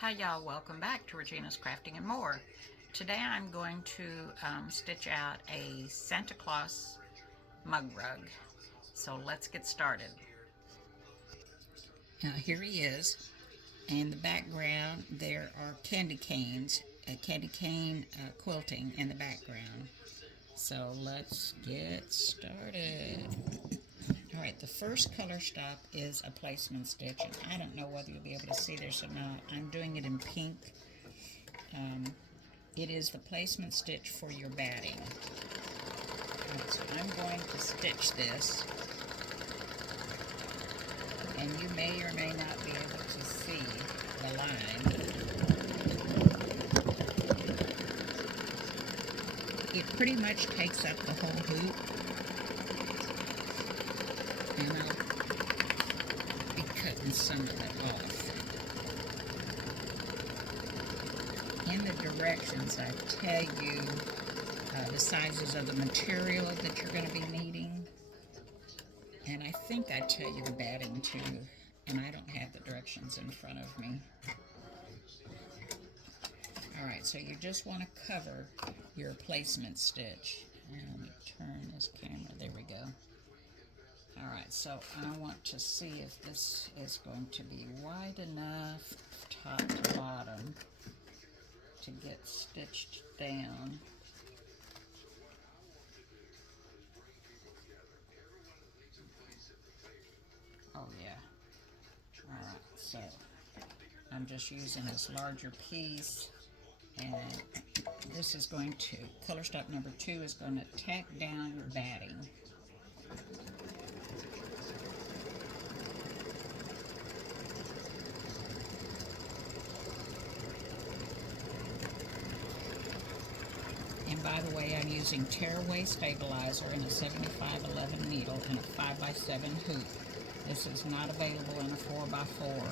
Hi y'all, welcome back to Regina's Crafting and More. Today I'm going to stitch out a Santa Claus mug rug. So let's get started. Now here he is. In the background there are candy canes, candy cane quilting in the background. So let's get started. Alright, the first color stop is a placement stitch, and I don't know whether you'll be able to see this or not. I'm doing it in pink. It is the placement stitch for your batting. Right, so I'm going to stitch this, and you may or may not be able to see the line. It pretty much takes up the whole hoop, and I'll be cutting some of it off. In the directions I tell you the sizes of the material that you're going to be needing, and I think I tell you the batting too, and I don't have the directions in front of me. Alright, so you just want to cover your placement stitch. And let me turn this camera, there we go. Alright, so I want to see if this is going to be wide enough top to bottom to get stitched down. Oh yeah. Alright, so I'm just using this larger piece, and this is going to, color stop number 2 is going to tack down your batting. And by the way, I'm using tearaway stabilizer in a 7511 needle and a 5x7 hoop. This is not available in a 4x4.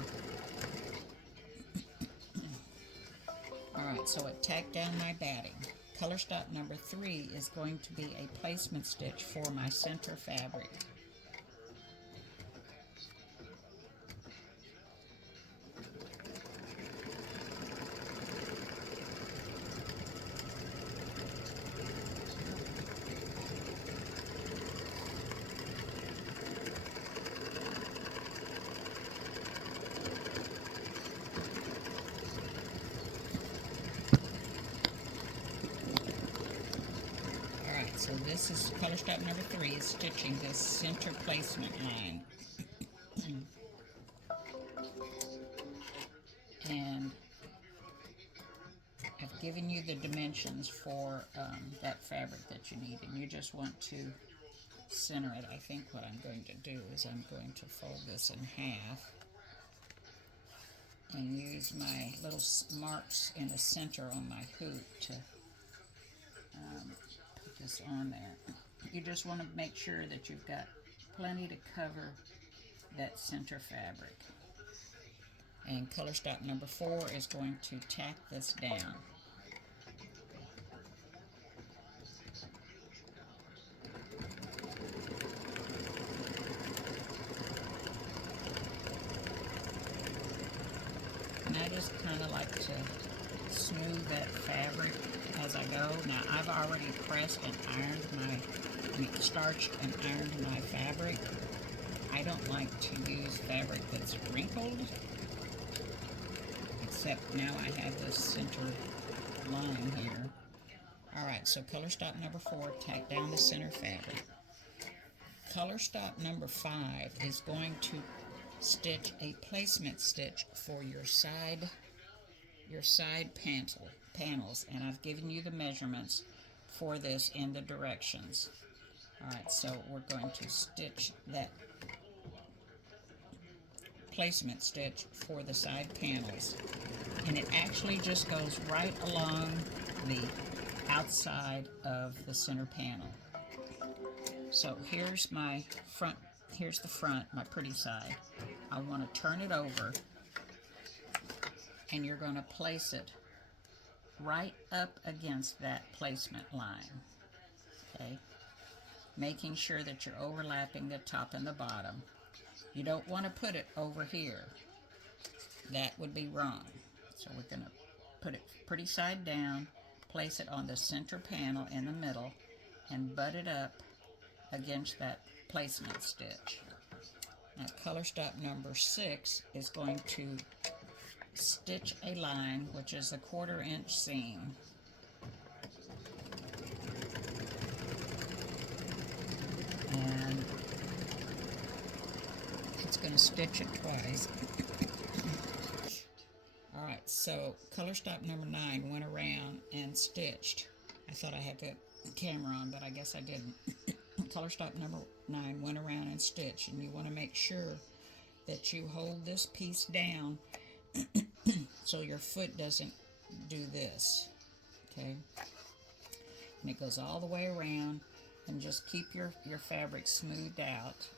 Alright, so it tacked down my batting. Color stop number 3 is going to be a placement stitch for my center fabric. So this is color step number 3, is stitching this center placement line. And I've given you the dimensions for that fabric that you need, and you just want to center it. I think what I'm going to do is I'm going to fold this in half and use my little marks in the center on my hoop to put this on there. You just want to make sure that you've got plenty to cover that center fabric. And color stop number 4 is going to tack this down. And I just kind of like to smooth that fabric as I go. Now I've already pressed and ironed starched and ironed my fabric. I don't like to use fabric that's wrinkled, except now I have this center line here. Alright, so color stop number 4, tack down the center fabric. Color stop number 5 is going to stitch a placement stitch for your side panels, and I've given you the measurements for this in the directions. Alright, so we're going to stitch that placement stitch for the side panels, and it actually just goes right along the outside of the center panel. So here's my front, here's the front, my pretty side. I want to turn it over, and you're going to place it right up against that placement line, okay? Making sure that you're overlapping the top and the bottom. You don't want to put it over here. That would be wrong. So So we're going to put it pretty side down, place it on the center panel in the middle, and butt it up against that placement stitch. Now color stop number 6 is going to stitch a line, which is a 1/4 inch seam. And it's going to stitch it twice. Alright, so color stop number 9 went around and stitched. I thought I had the camera on, but I guess I didn't. Color stop number 9 went around and stitched, and you want to make sure that you hold this piece down so your foot doesn't do this. Okay? And it goes all the way around, and just keep your fabric smoothed out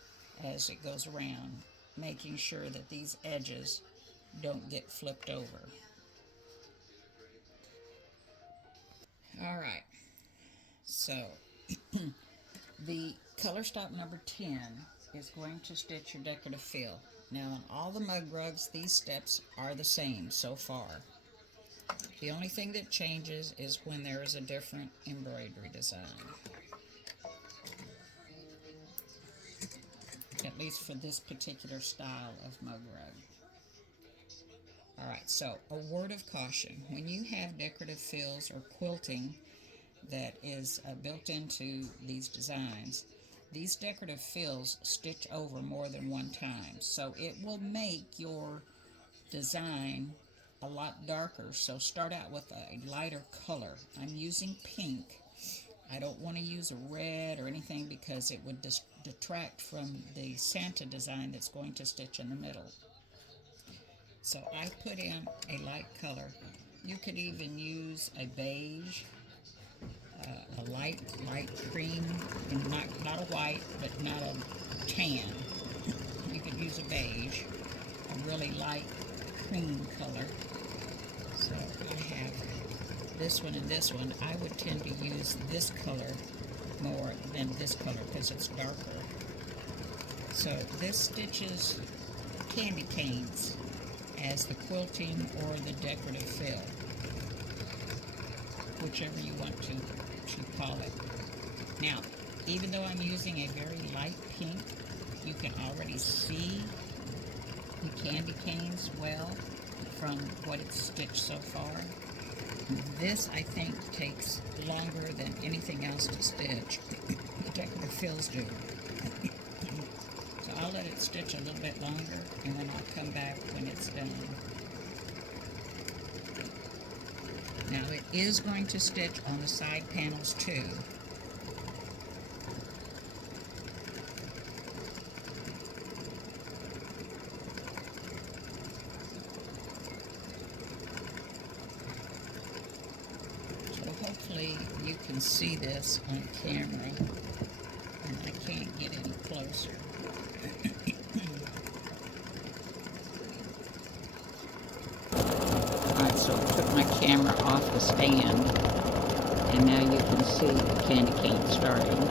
as it goes around, making sure that these edges don't get flipped over. Alright, so the color stop number 10 is going to stitch your decorative fill. Now on all the mug rugs, these steps are the same so far. The only thing that changes is when there is a different embroidery design. At least for this particular style of mug rug. Alright, so a word of caution. When you have decorative fills or quilting that is built into these designs, these decorative fills stitch over more than one time. So it will make your design a lot darker. So start out with a lighter color. I'm using pink. I don't want to use a red or anything because it would detract from the Santa design that's going to stitch in the middle. So I put in a light color. You could even use a beige, a light cream, and not a white, but not a tan. You could use a beige, a really light cream color. So I have this one and this one. I would tend to use this color more than this color because it's darker. So this stitches candy canes as the quilting or the decorative fill, whichever you want to call it. Now, even though I'm using a very light pink, you can already see the candy canes well from what it's stitched so far. This, I think, takes longer than anything else to stitch. The decorative fills do. So I'll let it stitch a little bit longer, and then I'll come back when it's done. Now it is going to stitch on the side panels too. So hopefully you can see this on camera, and I can't get any closer. Alright, so I took my camera off the stand, and now you can see the candy cane starting.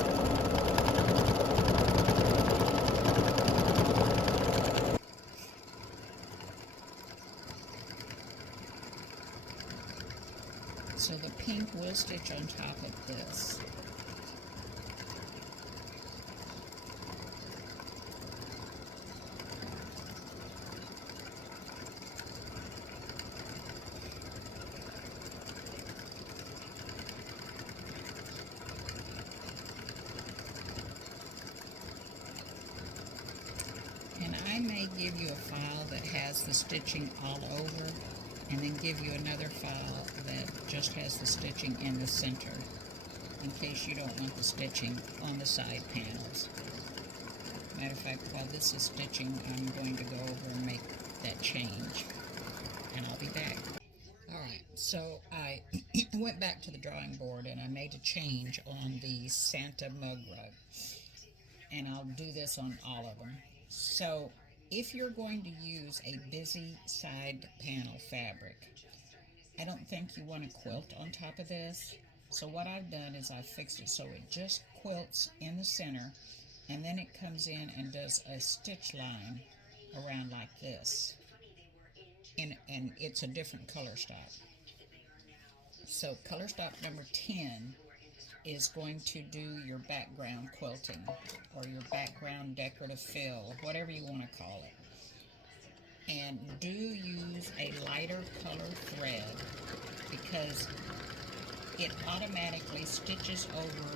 So the pink will stitch on top of this. And I may give you a file that has the stitching all over, and then give you another file that just has the stitching in the center, in case you don't want the stitching on the side panels. Matter of fact, while this is stitching, I'm going to go over and make that change, and I'll be back. Alright, so I went back to the drawing board and I made a change on the Santa mug rug, and I'll do this on all of them. So if you're going to use a busy side panel fabric, I don't think you want to quilt on top of this. So what I've done is I've fixed it so it just quilts in the center, and then it comes in and does a stitch line around like this. And and it's a different color stop. So color stop number 10 is going to do your background quilting or your background decorative fill, whatever you want to call it. And do use a lighter color thread because it automatically stitches over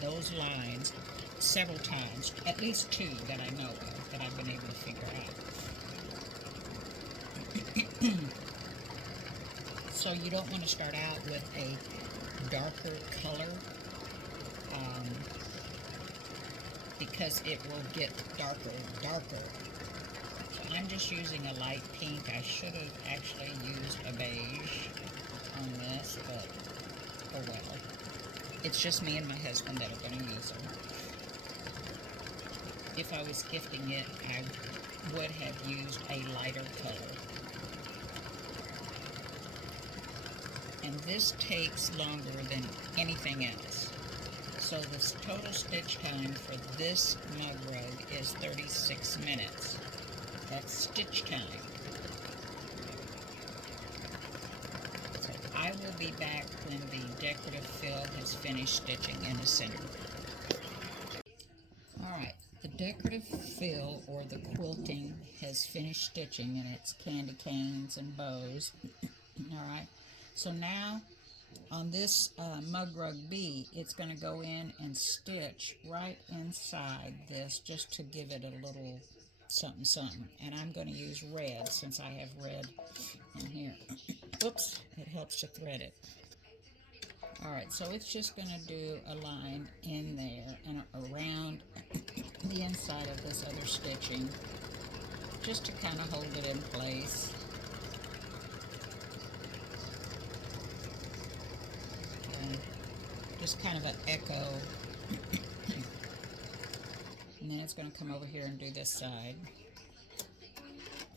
those lines several times, at least 2 that I know of, that I've been able to figure out. So you don't want to start out with a darker color because it will get darker and darker. So I'm just using a light pink. I should have actually used a beige on this, but oh well. It's just me and my husband that are going to use them. If I was gifting it, I would have used a lighter color. And this takes longer than anything else. So the total stitch time for this mug rug is 36 minutes. That's stitch time. So I will be back when the decorative fill has finished stitching in the center. Alright, the decorative fill or the quilting has finished stitching and it's candy canes and bows. Alright, so now on this mug rug B, it's going to go in and stitch right inside this just to give it a little something something. And I'm going to use red since I have red in here. Oops, it helps to thread it. Alright, so it's just going to do a line in there and around the inside of this other stitching just to kind of hold it in place. Just kind of an echo. And then it's going to come over here and do this side.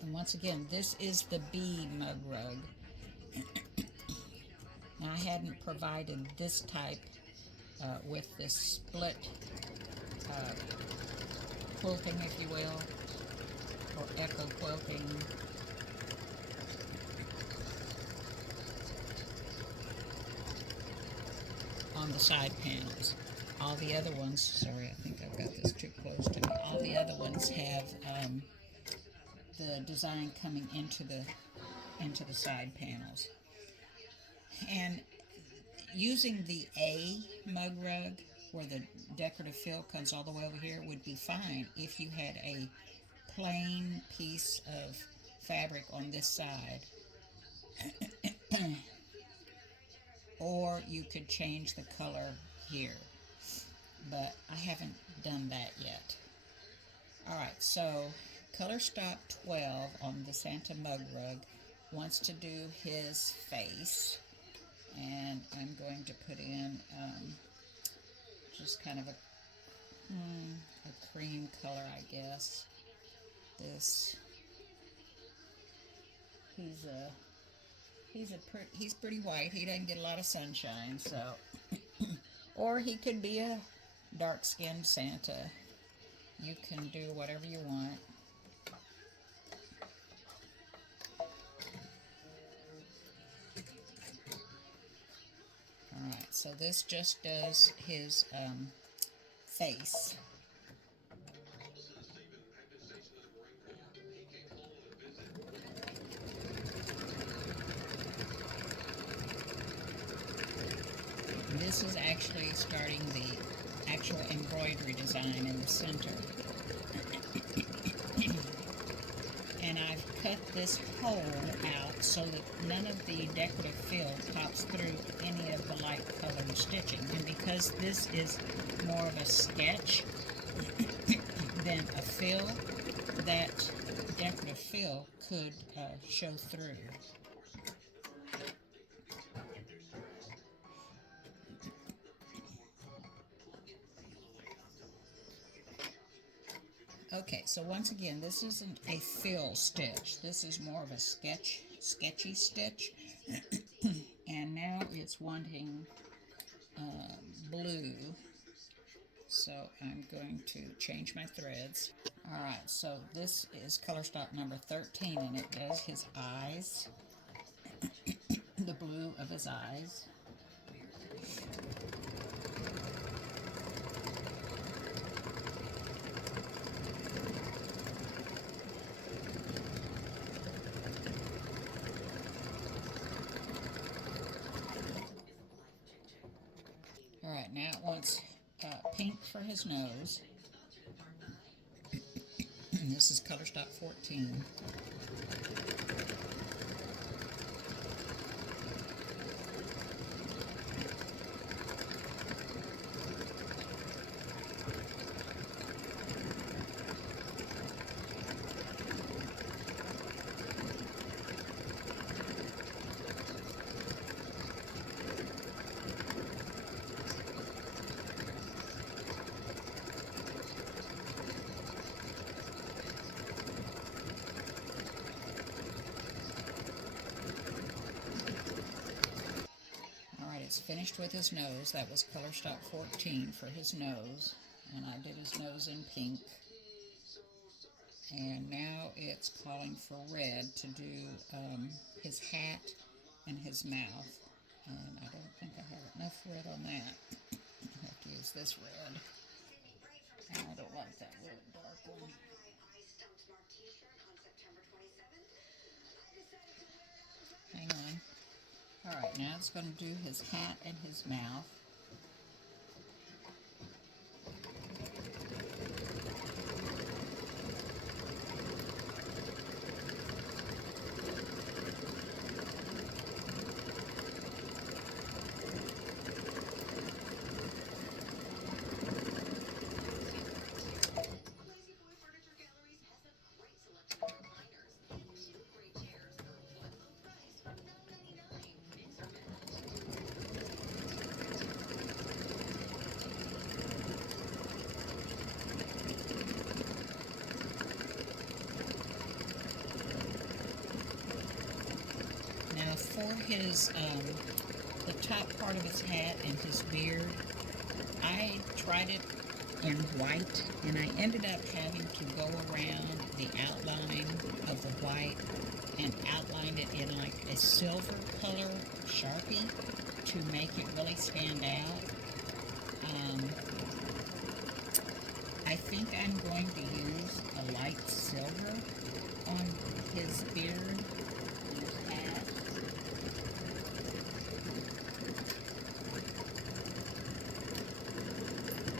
And once again, this is the B mug rug. Now I hadn't provided this type with this split quilting, if you will, or echo quilting. On the side panels. All the other ones, sorry, I think I've got this too close to me. All the other ones have the design coming into the side panels. And using the A mug rug, where the decorative fill comes all the way over here, would be fine if you had a plain piece of fabric on this side. Or you could change the color here, but I haven't done that yet. Alright, so color stop 12 on the Santa mug rug wants to do his face, and I'm going to put in just kind of a cream color, I guess. This, he's pretty white. He doesn't get a lot of sunshine, so or he could be a dark-skinned Santa. You can do whatever you want. Alright, so this just does his face. This is actually starting the actual embroidery design in the center. And I've cut this hole out so that none of the decorative fill pops through any of the light colored stitching. And because this is more of a sketch than a fill, that decorative fill could show through. Okay, so once again, this isn't a fill stitch. This is more of a sketchy stitch. And now it's wanting blue. So I'm going to change my threads. Alright, so this is color stock number 13, and it does his eyes, the blue of his eyes. Alright, now it wants pink for his nose. This is color stock 14. It's finished with his nose. That was color stock 14 for his nose, and I did his nose in pink. And now it's calling for red to do his hat and his mouth. And I don't think I have enough red on that. I have to use this red. And I don't like that really dark one. Hang on. Alright, now it's going to do his hat and his mouth. Now for his, the top part of his hat and his beard, I tried it in white, and I ended up having to go around the outline of the white and outline it in like a silver color Sharpie to make it really stand out. I think I'm going to use a light silver on his beard.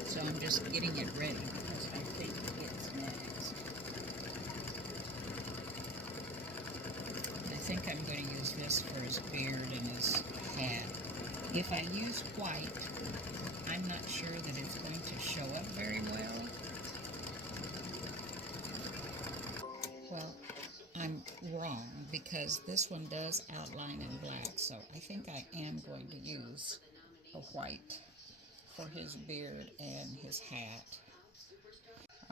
So I'm just getting it ready because I think it's next. I think I'm going to use this for his beard and his hat. If I use white, I'm not sure that it's going to show up very well. Well, I'm wrong because this one does outline in black, so I think I am going to use a white for his beard and his hat.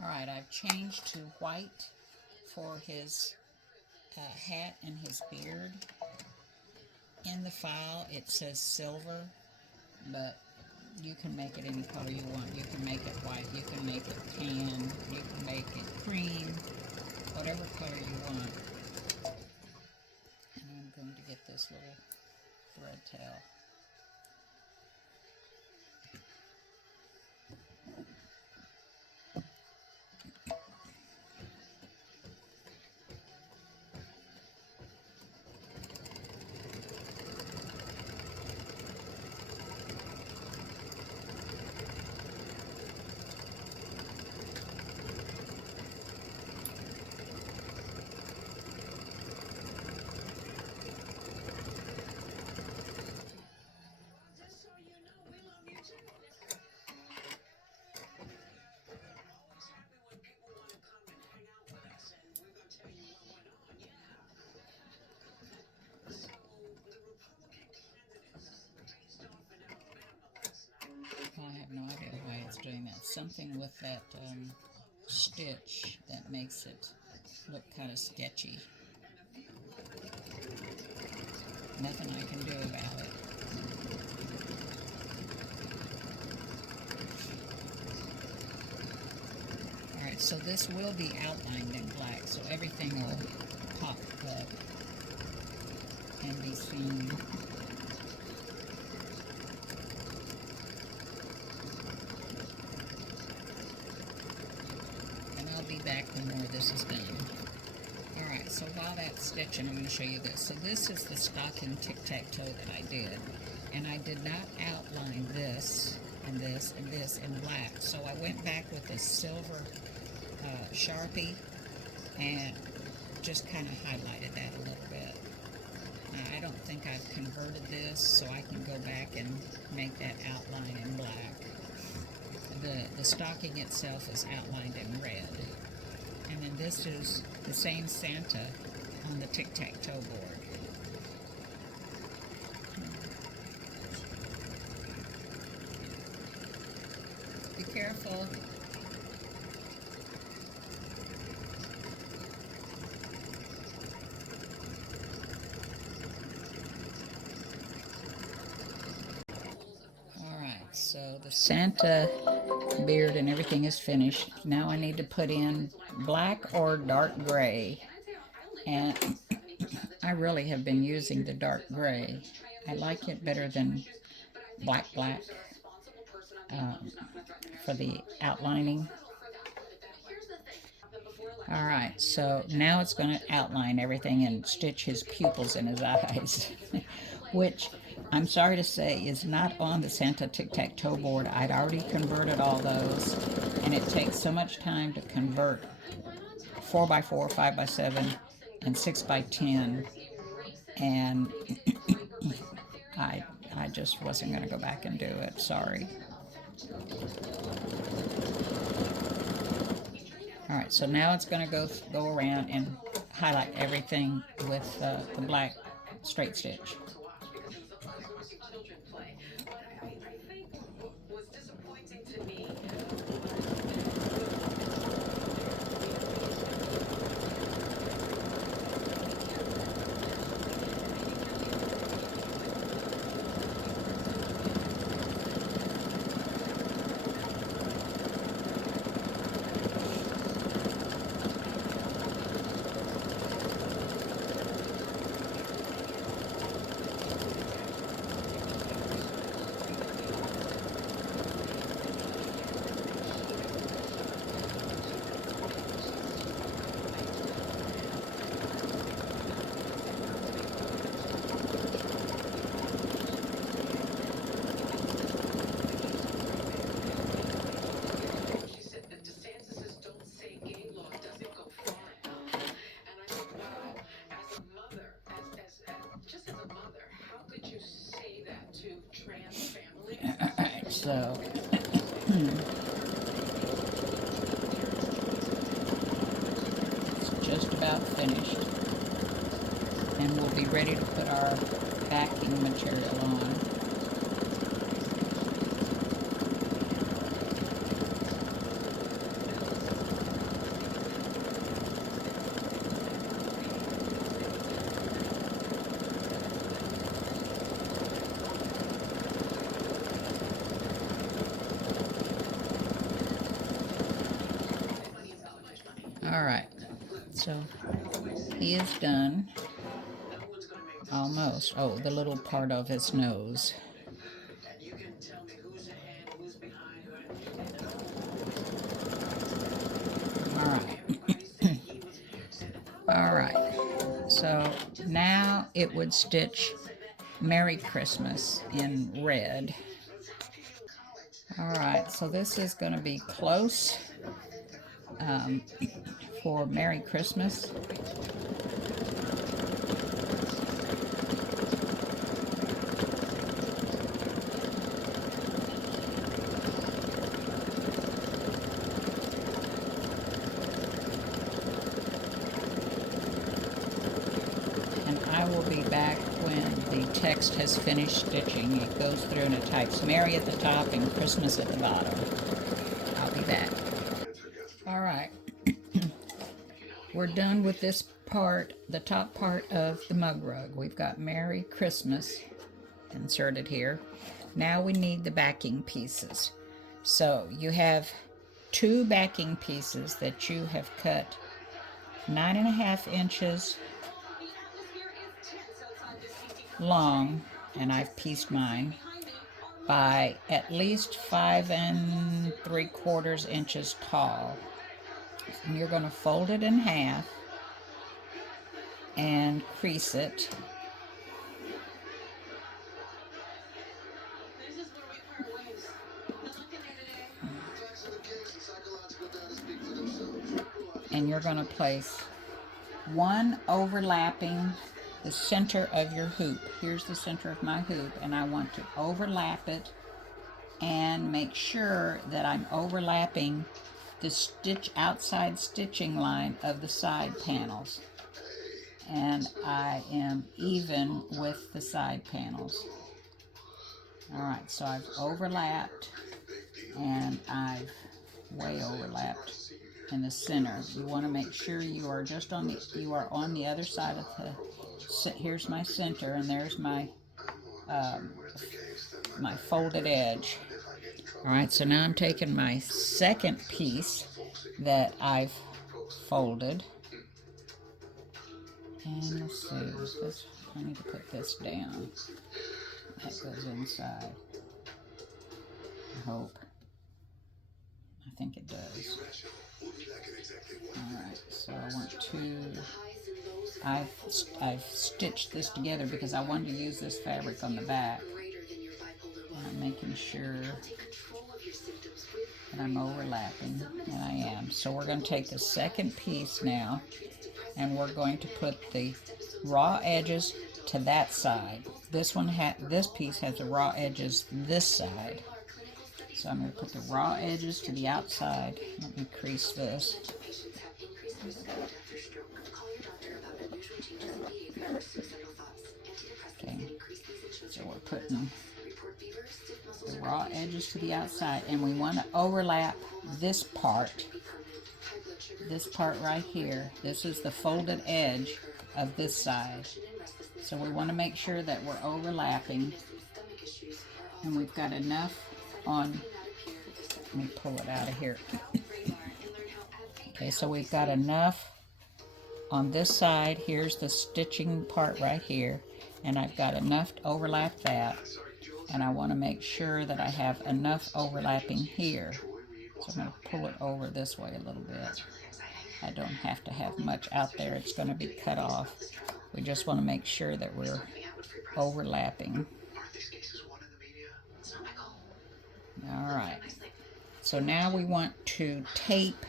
Alright, I've changed to white for his hat and his beard. In the file it says silver, but you can make it any color you want. You can make it white, you can make it tan, you can make it cream, whatever color you want. And I'm going to get this little thread tail. I have no idea why it's doing that. Something with that stitch that makes it look kind of sketchy. Nothing I can do about it. Alright, So this will be outlined in black, so everything will pop up and be seen. And I'll be back when more of this is done. Alright, so while that's stitching, I'm going to show you this. So this is the stocking tic-tac-toe that I did. And I did not outline this and this and this in black. So I went back with a silver Sharpie and just kind of highlighted that a little bit. I don't think I've converted this, so I can go back and make that outline in black. The stocking itself is outlined in red. And then this is the same Santa on the tic-tac-toe board. Be careful. Alright, so the Santa beard and everything is finished. Now I need to put in black or dark gray. And I really have been using the dark gray. I like it better than black for the outlining. Alright, so now it's going to outline everything and stitch his pupils in his eyes, which I'm sorry to say is not on the Santa tic-tac-toe board. I'd already converted all those, and it takes so much time to convert 4x4, 5x7, and 6x10, and I just wasn't going to go back and do it. Sorry. Alright, so now it's going to go around and highlight everything with the black straight stitch. Alright, so it's just about finished. And we'll be ready to put our backing material on. Alright, so he is done. Almost. Oh, the little part of his nose. Alright. Alright. So now it would stitch Merry Christmas in red. Alright, so this is going to be close for Merry Christmas. And I will be back when the text has finished stitching. It goes through and it types Merry at the top and Christmas at the bottom. I'll be back. Alright. We're done with this part, the top part of the mug rug. We've got Merry Christmas inserted here. Now we need the backing pieces. So you have 2 backing pieces that you have cut 9.5 inches long, and I've pieced mine, by at least 5 3/4 inches tall. And you're going to fold it in half and crease it. And you're going to place one overlapping the center of your hoop. Here's the center of my hoop, and I want to overlap it and make sure that I'm overlapping the outside stitching line of the side panels. And I am even with the side panels. Alright, so I've overlapped, and I've way overlapped in the center. You want to make sure you are just on the other side of the, here's my center, and there's my my folded edge. Alright, so now I'm taking my second piece that I've folded, and let's see, I need to put this down. That goes inside. I hope. I think it does. Alright, so I want to, I've stitched this together because I wanted to use this fabric on the back. And I'm making sure that I'm overlapping, and I am. So we're going to take the second piece now, and we're going to put the raw edges to that side. This piece has the raw edges this side. So I'm going to put the raw edges to the outside. Let me crease this. Okay, so we're putting the raw edges to the outside, and we want to overlap this part right here. This is the folded edge of this side. So we want to make sure that we're overlapping, and we've got enough on, let me pull it out of here. Okay, so we've got enough on this side. Here's the stitching part right here, and I've got enough to overlap that, and I want to make sure that I have enough overlapping here. So I'm going to pull it over this way a little bit. I don't have to have much out there. It's going to be cut off. We just want to make sure that we're overlapping. Alright, so now we want to tape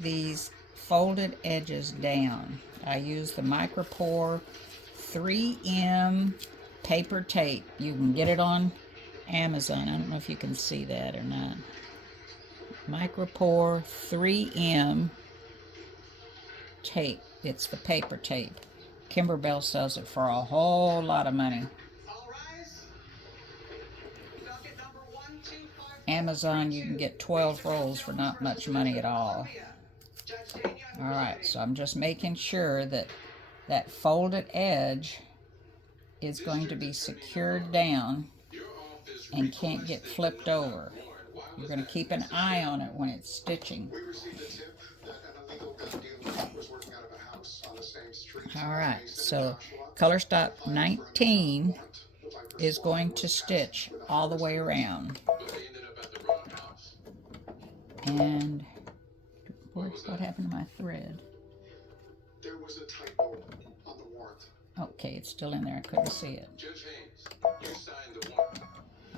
these folded edges down. I use the Micropore 3M paper tape. You can get it on Amazon. I don't know if you can see that or not. Micropore 3M tape. It's the paper tape. Kimberbell sells it for a whole lot of money. Amazon, you can get 12 rolls for not much money at all. Alright, so I'm just making sure that that folded edge is going to be secured down and can't get flipped over. You're going to keep an eye on it when it's stitching. Alright, so color stop 19 is going to stitch all the way around. And what happened to my thread? There was a typo on the warrant. Okay, it's still in there. I couldn't see it. Judge Haynes, you signed the warrant.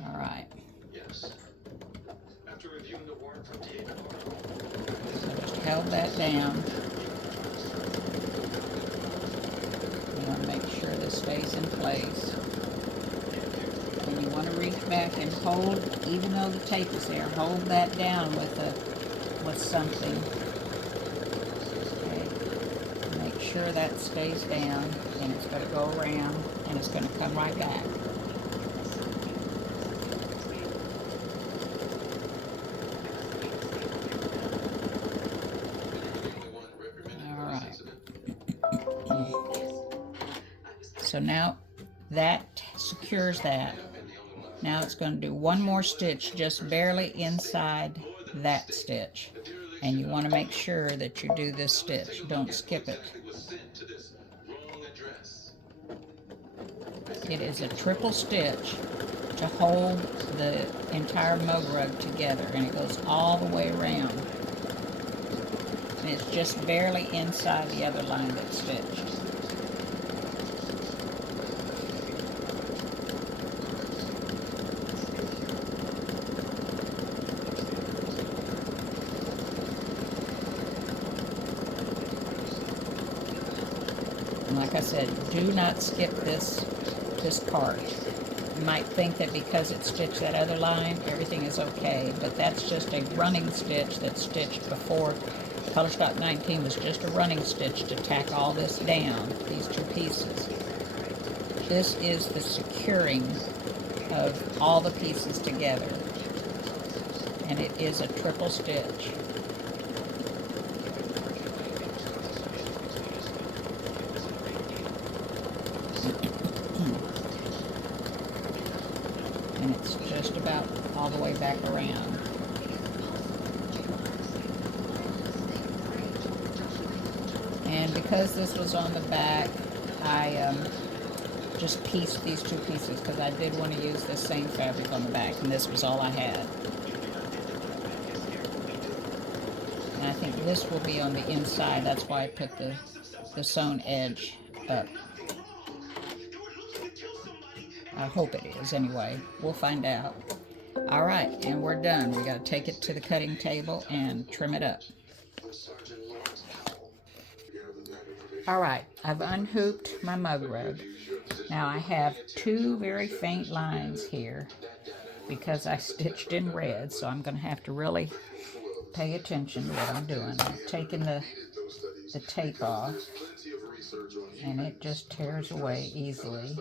All right. Yes. After reviewing the warrant from David. So just held that down. You want to make sure this stays in place. And you want to reach back and hold, even though the tape is there, hold that down with something. Okay. Make sure that stays down, and it's going to go around, and it's going to come right back. Alright. So now that secures that. Now it's going to do one more stitch just barely inside that stitch. And you want to make sure that you do this stitch. Don't skip it. It is a triple stitch to hold the entire mug rug together, and it goes all the way around. And it's just barely inside the other line that's stitched. And like I said, do not skip this part. You might think that because it stitched that other line, everything is okay, but that's just a running stitch that's stitched before. Color Stock 19 was just a running stitch to tack all this down, these two pieces. This is the securing of all the pieces together, and it is a triple stitch. And it's just about all the way back around. And because this was on the back, I just pieced these two pieces because I did want to use the same fabric on the back, and this was all I had. And I think this will be on the inside. That's why I put the sewn edge up. I hope it is anyway. We'll find out. All right, and we're done. We got to take it to the cutting table and trim it up. All right, I've unhooped my mug rug. Now I have two very faint lines here because I stitched in red, so I'm going to have to really pay attention to what I'm doing. I'm taking the tape off, and it just tears away easily.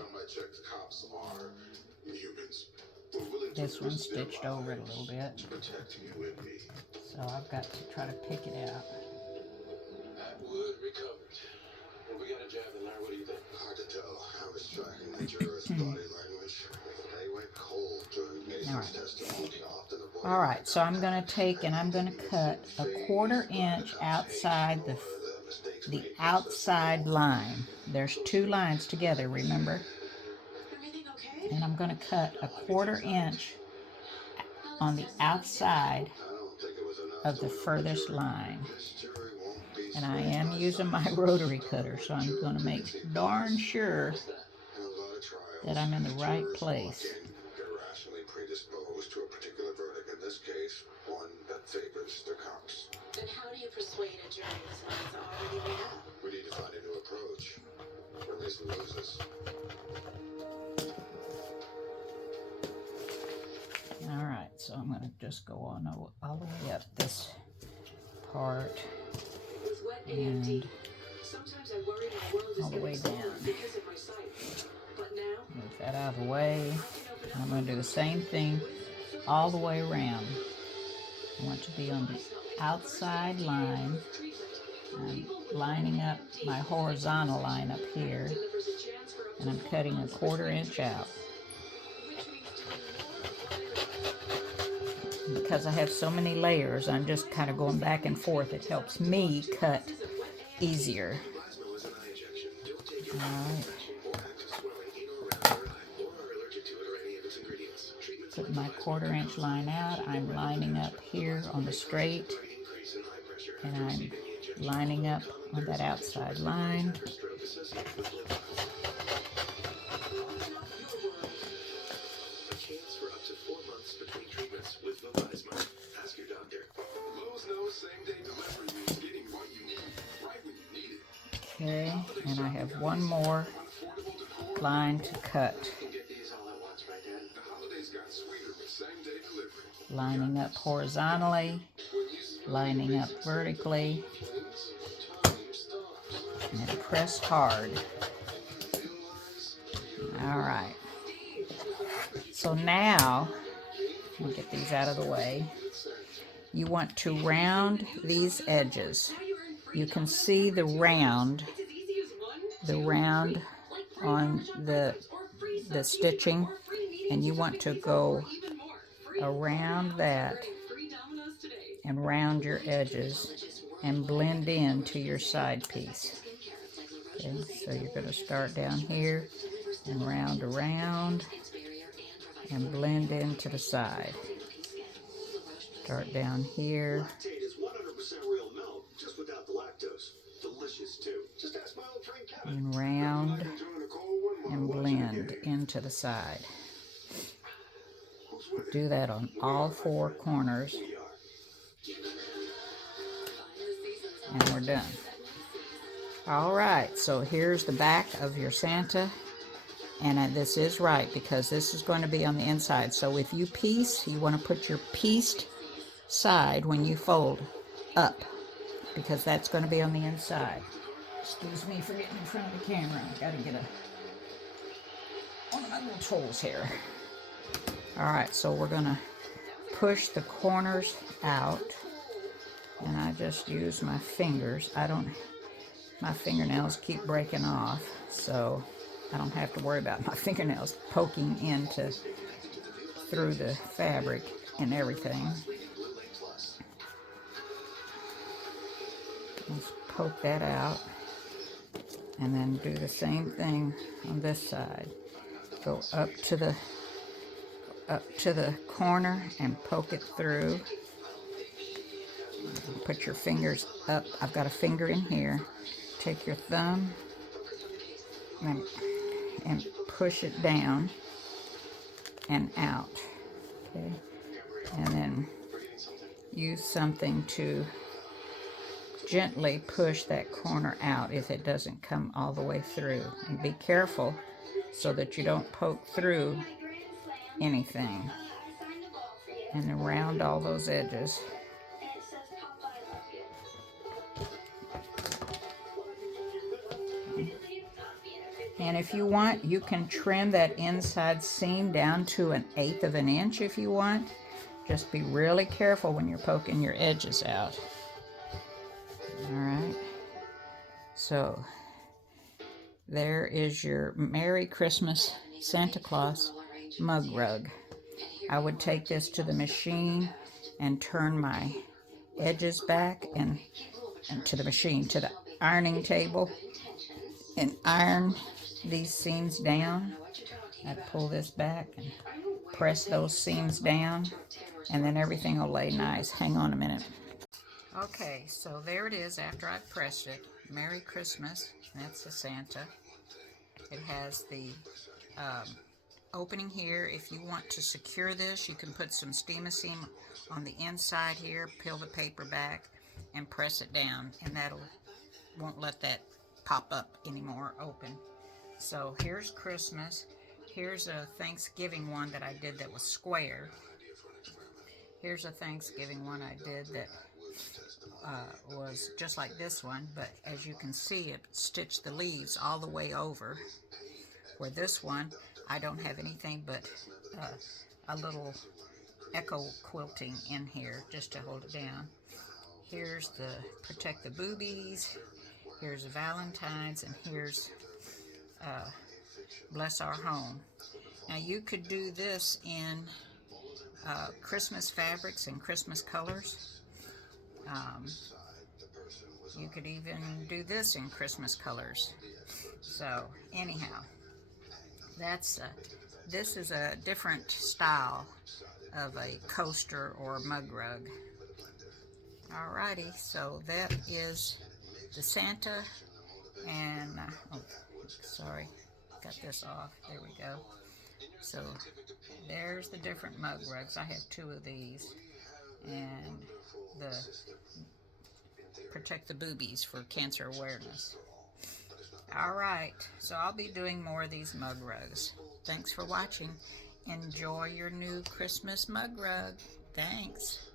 This one's stitched over it a little bit, so I've got to try to pick it out. We got a jab in there. What do you think? Hard to tell. I was tracking the juror's body language. They went cold during Mason's testimony. All right, so I'm going to take and I'm going to cut a 1/4 inch outside the outside line. There's two lines together, remember? And I'm going to cut a 1/4 inch on the outside of the furthest line. And I am using my rotary cutter, so I'm going to make darn sure that I'm in the right place. Irrationally predisposed to a particular verdict, in this case, one that favors the cops. Then how do you persuade a jury this mind's already made up? We need to find a new approach, or at least loses. All right, so I'm going to just go on all the way up this part and all the way down. Move that out of the way. I'm going to do the same thing all the way around. I want to be on the outside line. I'm lining up my horizontal line up here, and I'm cutting a 1/4 inch out. Because I have so many layers, I'm just kind of going back and forth. It helps me cut easier. All right. Put my 1/4 inch line out. I'm lining up here on the straight, and I'm lining up on that outside line. Okay, and I have one more line to cut. Lining up horizontally, lining up vertically, and press hard. All right. So now, we'll get these out of the way. You want to round these edges. You can see the round on the stitching, and you want to go around that and round your edges and blend in to your side piece. Okay, so you're going to start down here and round around and blend into the side. Start down here and round and blend into the side. Do that on all four corners and we're done. Alright, so here's the back of your Santa, and this is right because this is going to be on the inside. So if you piece, you want to put your pieced side when you fold up because that's going to be on the inside. Excuse me for getting in front of the camera. I gotta get one of my little tools here. Alright, so we're gonna push the corners out, and I just use my fingers. My fingernails keep breaking off, so I don't have to worry about my fingernails poking through the fabric and everything. Let's poke that out. And then do the same thing on this side. Go up to the corner and poke it through. Put your fingers up. I've got a finger in here. Take your thumb and push it down and out. Okay, and then use something to gently push that corner out if it doesn't come all the way through. And be careful so that you don't poke through anything. And around all those edges. And if you want, you can trim that inside seam down to 1/8 of an inch if you want. Just be really careful when you're poking your edges out. Alright, so there is your Merry Christmas Santa Claus mug rug. I would take this to the machine and turn my edges back and to the machine, to the ironing table, and iron these seams down. I'd pull this back and press those seams down, and then everything will lay nice. Hang on a minute. Okay, so there it is after I've pressed it. Merry Christmas. That's the Santa. It has the opening here. If you want to secure this, you can put some steam-a-seam on the inside here, peel the paper back, and press it down, and won't let that pop up anymore, open. So here's Christmas. Here's a Thanksgiving one that I did that was square. Here's a Thanksgiving one I did that was just like this one, but as you can see, it stitched the leaves all the way over. Where this one, I don't have anything but a little echo quilting in here just to hold it down. Here's the Protect the Boobies. Here's Valentine's, and here's Bless Our Home. Now you could do this in Christmas fabrics and Christmas colors. You could even do this in Christmas colors. So anyhow, this is a different style of a coaster or mug rug. Alrighty, so that is the Santa, and oh, sorry, got this off. There we go. So there's the different mug rugs. I have 2 of these, and the Protect the Boobies for cancer awareness. Alright, so I'll be doing more of these mug rugs. Thanks for watching. Enjoy your new Christmas mug rug. Thanks.